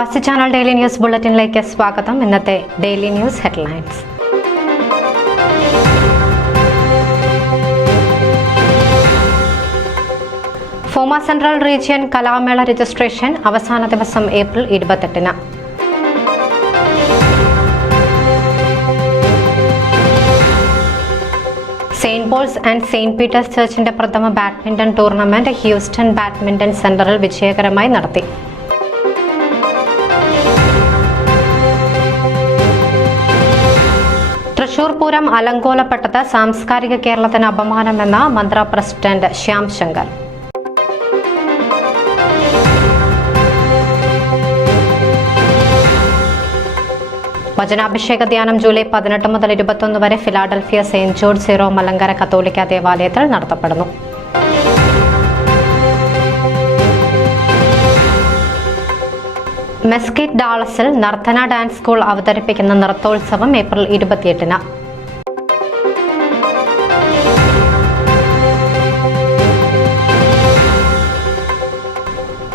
പ്രവാസി channel daily news ബുള്ളറ്റിനിലേക്ക് സ്വാഗതം. ഇന്നത്തെ daily news headlines. FOMAA central region കലാമേള രജിസ്ട്രേഷൻ അവസാന ദിവസം ഏപ്രിൽ 28-ന്. Saint Paul's and saint Peter's ചർച്ചിന്റെ പ്രഥമ ബാഡ്മിന്റൺ ടൂർണമെന്റ് ഹ്യൂസ്റ്റൺ ബാഡ്മിന്റൺ സെന്ററിൽ വിജയകരമായി നടത്തി. തൃശൂർ പൂരം അലങ്കോലപ്പെട്ടത് സാംസ്കാരിക കേരളത്തിന് അപമാനമെന്ന മന്ത്ര പ്രസിഡന്റ് ശ്യാം ശങ്കർ. വചനാഭിഷേക ധ്യാനം ജൂലൈ 18 മുതൽ 21 വരെ Philadelphia saint George Syro Malankara കത്തോലിക്ക ദേവാലയത്തിൽ നടത്തപ്പെടുന്നു. മെസ്കിറ്റ് ഡാളസിൽ നർത്തന ഡാൻസ് സ്കൂൾ അവതരിപ്പിക്കുന്ന നൃത്തോത്സവം ഏപ്രിൽ 28-ന്.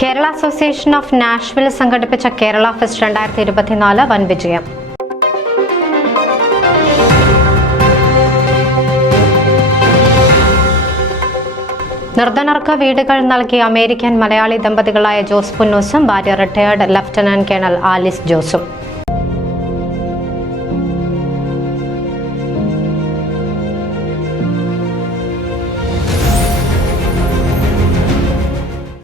കേരള അസോസിയേഷൻ ഓഫ് നാഷ്വിൽ സംഘടിപ്പിച്ച കേരള ഫെസ്റ്റ് 2024 വൻ വിജയം. നിർധനർക്ക് വീടുകൾ നൽകി അമേരിക്കൻ മലയാളി ദമ്പതികളായ ജോസ് പുന്നൂസും ഭാര്യ റിട്ടയേർഡ് ലഫ്റ്റനന്റ് കേണൽ ആലിസ് ജോസും.